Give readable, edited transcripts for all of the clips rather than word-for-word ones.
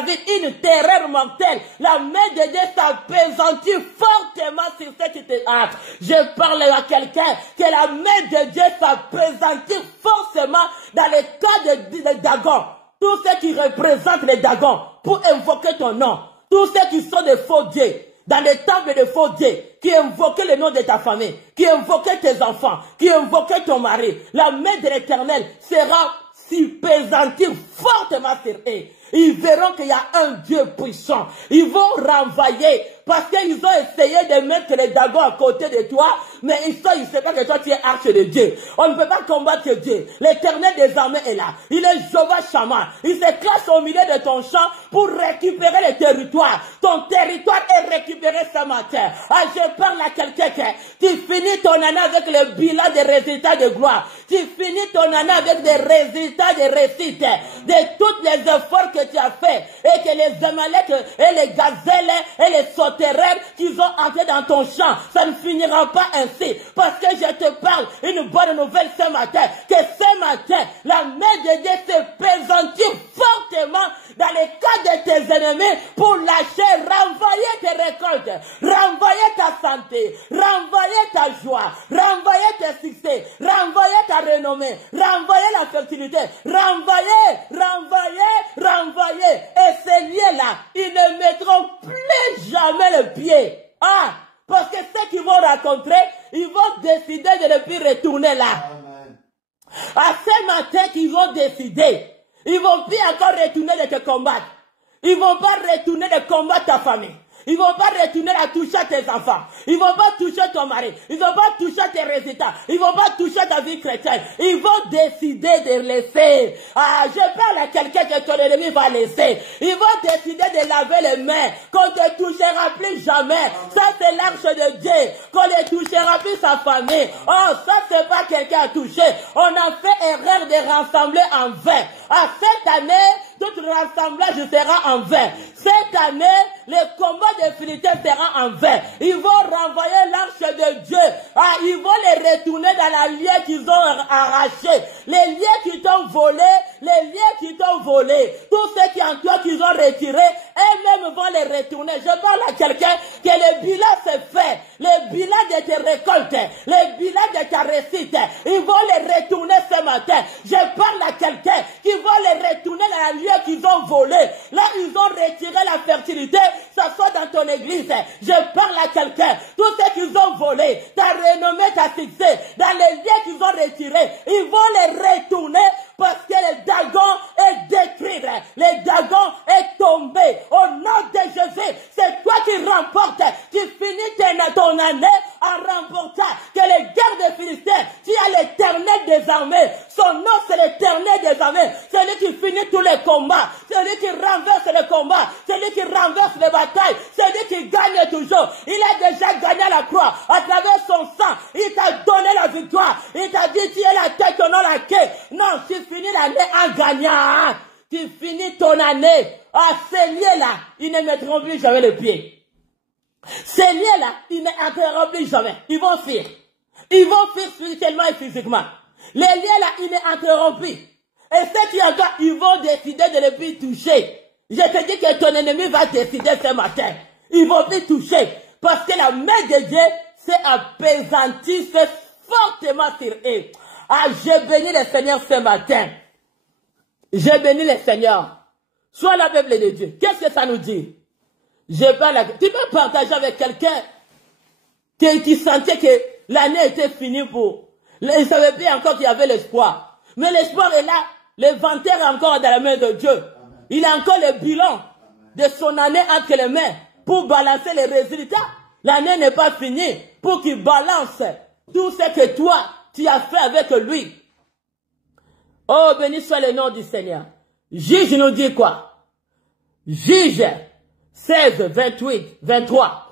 David, une terreur mortelle. La main de Dieu s'appesantit fortement sur cette terre. Je parle à quelqu'un que la main de Dieu s'appesantit fortement dans les cas de Dagon. Tous ceux qui représentent les Dagons pour invoquer ton nom. Tous ceux qui sont des faux dieux. Dans les temples de faux dieux, qui invoquaient le nom de ta famille, qui invoquaient tes enfants, qui invoquaient ton mari, la main de l'Éternel sera s'appesantir fortement sur eux. Ils verront qu'il y a un Dieu puissant. Ils vont renvoyer parce qu'ils ont essayé de mettre les Dagons à côté de toi, mais ils ne savent pas que toi tu es arche de Dieu. On ne peut pas combattre Dieu. L'Éternel des armées est là. Il est Jéhovah Shammah. Il se classe au milieu de ton champ pour récupérer le territoire. Ton territoire est récupéré ce matin. Ah, je parle à quelqu'un qui finis ton année avec le bilan des résultats de gloire. Tu finis ton année avec des résultats de réussite, de tous les efforts que tu as fait et que les Amalek et les gazelles et les sauterelles qu'ils ont entrés dans ton champ, ça ne finira pas ainsi. Parce que je te parle une bonne nouvelle ce matin, que ce matin, la main de Dieu se présentit fortement dans les cas de tes ennemis pour lâcher, renvoyer tes récoltes, renvoyer ta santé, renvoyer ta joie, renvoyer tes succès, renvoyer ta renommée, renvoyer la fertilité, renvoyer. Et ces liens-là, ils ne mettront plus jamais le pied. Ah, parce que ceux qui vont rencontrer, ils vont décider de ne plus retourner là. Amen. À ce matin qu'ils vont décider, ils vont plus encore retourner de te combattre. Ils vont pas retourner de combattre ta famille. Ils vont pas retourner à toucher tes enfants. Ils vont pas toucher ton mari. Ils vont pas toucher tes résultats. Ils vont pas toucher ta vie chrétienne. Ils vont décider de laisser. Ah, je parle à quelqu'un que ton ennemi va laisser. Ils vont décider de laver les mains. Qu'on ne te touchera plus jamais. Ça, c'est l'arche de Dieu. Qu'on ne touchera plus sa famille. Oh, ça, c'est pas quelqu'un à toucher. On a fait erreur de rassembler en vain. À cette année, tout rassemblage sera en vain. Cette année, le combat définitif sera en vain. Ils vont renvoyer l'arche de Dieu. Ah, ils vont les retourner dans la lieu qu'ils ont arraché. Les lieux qui t'ont volé, les lieux qui t'ont volé. Tous ceux qui en toi qu'ils ont retiré, eux-mêmes vont les retourner. Je parle à quelqu'un que le bilan s'est fait. Le bilan de tes récoltes, le bilan de ta réussite, ils vont les retourner ce matin. Je parle à quelqu'un qui va les retourner dans la lieu qu'ils ont volé. Là, ils ont retiré la fertilité, ça soit dans ton église. Je parle à quelqu'un, tout ce qu'ils ont volé, ta renommée, ta succès, dans les lieux qu'ils ont retirés, ils vont les retourner parce que le Dagon est détruit. Le Dagon est tombé. Au nom de Jésus, c'est toi qui remportes, qui finis ton année en remportant que les guerres de Philistins, tu as l'Éternel des armées. Son nom, c'est l'Éternel des armées. Celui qui finit tous les combats, celui qui renverse les combats, celui qui renverse les batailles, celui qui gagne toujours. Il a déjà gagné la croix à travers son sang. Il t'a donné la victoire. Il t'a dit, tu es la tête, non la queue. Non, tu finis l'année en gagnant. Tu finis ton année. Ah, ces lieux-là, ils ne mettront plus jamais le pied. Ces lieux-là, ils n'entreront plus jamais. Ils vont fuir. Ils vont fuir spirituellement et physiquement. Les lieux-là, ils n'entreront plus. Et ceux qui encore, ils vont décider de ne plus toucher. Je te dis que ton ennemi va décider ce matin. Ils vont plus toucher. Parce que la main de Dieu s'est apaisantie, s'est fortement sur eux. Ah, je bénis le Seigneur ce matin. Je bénis le Seigneur. Sois la Bible de Dieu. Qu'est-ce que ça nous dit? Je parle. Tu peux partager avec quelqu'un qui sentait que l'année était finie pour. Il ne savait plus encore qu'il y avait l'espoir. Mais l'espoir est là. L'inventaire est encore dans la main de Dieu. Il a encore le bilan de son année entre les mains pour balancer les résultats. L'année n'est pas finie pour qu'il balance tout ce que toi, tu as fait avec lui. Oh, béni soit le nom du Seigneur. Juge nous dit quoi? Juge 16, 28, 23.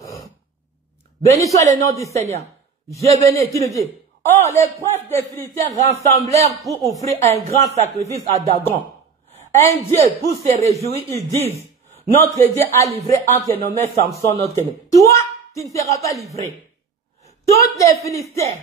Béni soit le nom du Seigneur. Je bénis, tu nous dis. Oh, les princes des Philistins rassemblèrent pour offrir un grand sacrifice à Dagon. Un Dieu, pour se réjouir, ils disent, notre Dieu a livré entre nos mains Samson, notre ennemi. Toi, tu ne seras pas livré. Toutes les Philistins,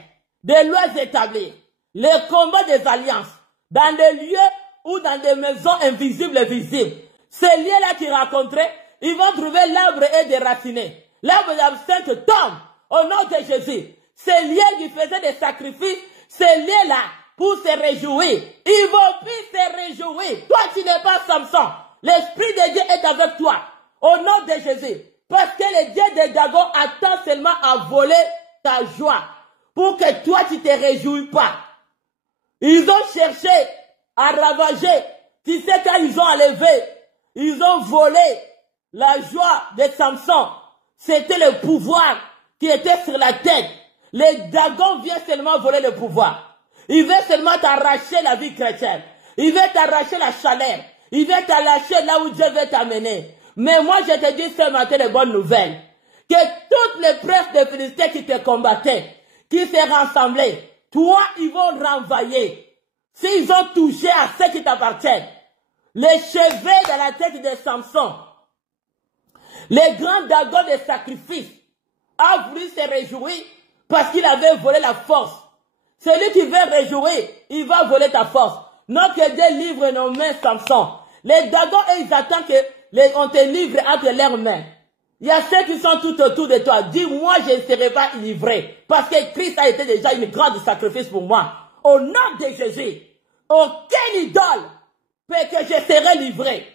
des lois établies, les combats des alliances, dans des lieux ou dans des maisons invisibles et visibles, Ces liens-là qu'ils rencontraient, ils vont trouver l'arbre est déraciné. L'arbre d'absinthe tombe au nom de Jésus. Ces liens qui faisaient des sacrifices, ces liens-là, pour se réjouir, ils vont plus se réjouir. Toi, tu n'es pas Samson. L'Esprit de Dieu est avec toi. Au nom de Jésus. Parce que le Dieu de Dagon attend seulement à voler ta joie. Pour que toi, tu ne te réjouis pas. Ils ont cherché à ravager. Tu sais, quand ils ont enlevé, ils ont volé la joie de Samson. C'était le pouvoir qui était sur la tête. Les Dagon viennent seulement voler le pouvoir. Il veut seulement t'arracher la vie chrétienne. Il veut t'arracher la chaleur. Il veut t'arracher là où Dieu veut t'amener. Mais moi, je te dis ce matin de bonnes nouvelles. Que toutes les princes de Philistins qui te combattaient, qui s'est rassemblés, toi, ils vont renvoyer. S'ils ont touché à ceux qui t'appartiennent, les cheveux de la tête de Samson, les grands Dagon de sacrifice, a voulu se réjouir parce qu'il avait volé la force. Celui qui veut réjouir, il va voler ta force. Notre Dieu livre nos mains, Samson. Les Dagon, ils attendent qu'on te livre entre leurs mains. Il y a ceux qui sont tout autour de toi. Dis-moi, je ne serai pas livré. Parce que Christ a été déjà une grande sacrifice pour moi. Au nom de Jésus, aucune idole peut que je serai livré.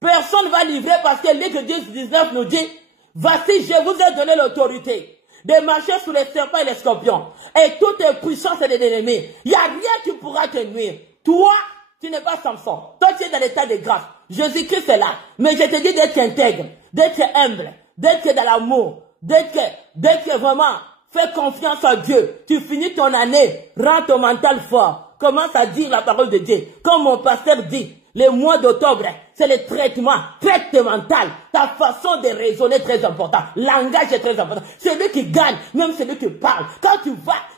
Personne ne va livrer parce que Luc 10:19 nous dit, voici, je vous ai donné l'autorité de marcher sous les serpents et les scorpions et toutes les puissances de l'ennemi. Il n'y a rien qui pourra te nuire. Toi, tu n'es pas Samson. Toi, tu es dans l'état de grâce. Jésus-Christ est là. Mais je te dis d'être intègre, d'être humble, d'être dans l'amour, d'être vraiment, fais confiance à Dieu. Tu finis ton année, rends ton mental fort. Commence à dire la parole de Dieu. Comme mon pasteur dit, le mois d'octobre, c'est le traitement mental. Ta façon de raisonner est très important. Langage est très important. Celui qui gagne, même celui qui parle. Quand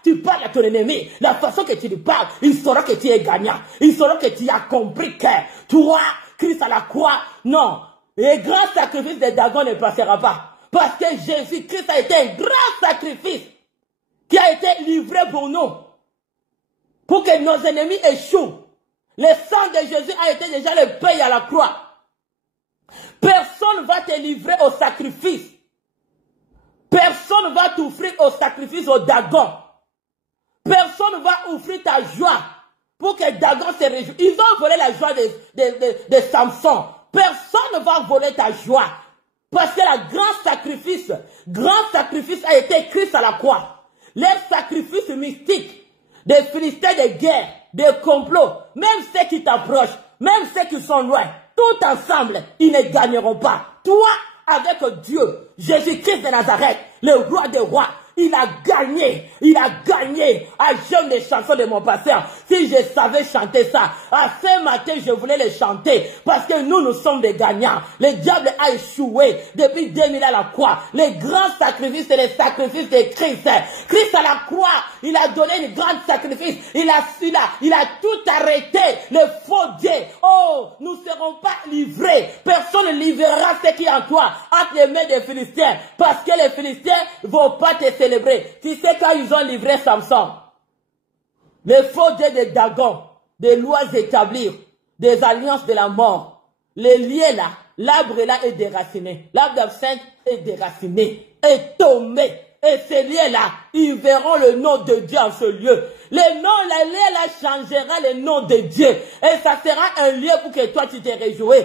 tu parles à ton ennemi, la façon que tu lui parles, il saura que tu es gagnant. Il saura que tu as compris que toi, Christ à la croix, non. Le grand sacrifice de Dagon ne passera pas. Parce que Jésus-Christ a été un grand sacrifice qui a été livré pour nous. Pour que nos ennemis échouent. Le sang de Jésus a été déjà le paye à la croix. Personne ne va te livrer au sacrifice. Personne ne va t'offrir au sacrifice au Dagon. Personne ne va offrir ta joie pour que Dagon se réjouisse. Ils ont volé la joie de Samson. Personne ne va voler ta joie. Parce que le grand sacrifice a été Christ à la croix. Les sacrifices mystiques des Philistins de guerre, des complots, même ceux qui t'approchent, même ceux qui sont loin, tout ensemble, ils ne gagneront pas. Toi, avec Dieu, Jésus-Christ de Nazareth, le roi des rois, il a gagné à j'aime les chansons de mon pasteur. Si je savais chanter ça, à ce matin je voulais les chanter, parce que nous sommes des gagnants. Le diable a échoué depuis 2000 à la croix. Les grands sacrifices, c'est les sacrifices de Christ. Christ à la croix, il a donné une grande sacrifice. Il a tout arrêté, le faux Dieu. Oh, nous ne serons pas livrés. Personne ne livrera ce qui est en toi entre les mains des Philistins, parce que les Philistins ne vont pas te célébrer. Tu sais quand ils ont livré Samson, les faux dieux de Dagon, des lois établies, des alliances de la mort, les liens là, l'arbre là est déraciné, l'arbre d'absinthe est déraciné, est tombé. Et ces liens-là, ils verront le nom de Dieu en ce lieu. Le nom, la lien là changera le nom de Dieu. Et ça sera un lieu pour que toi tu te réjouis.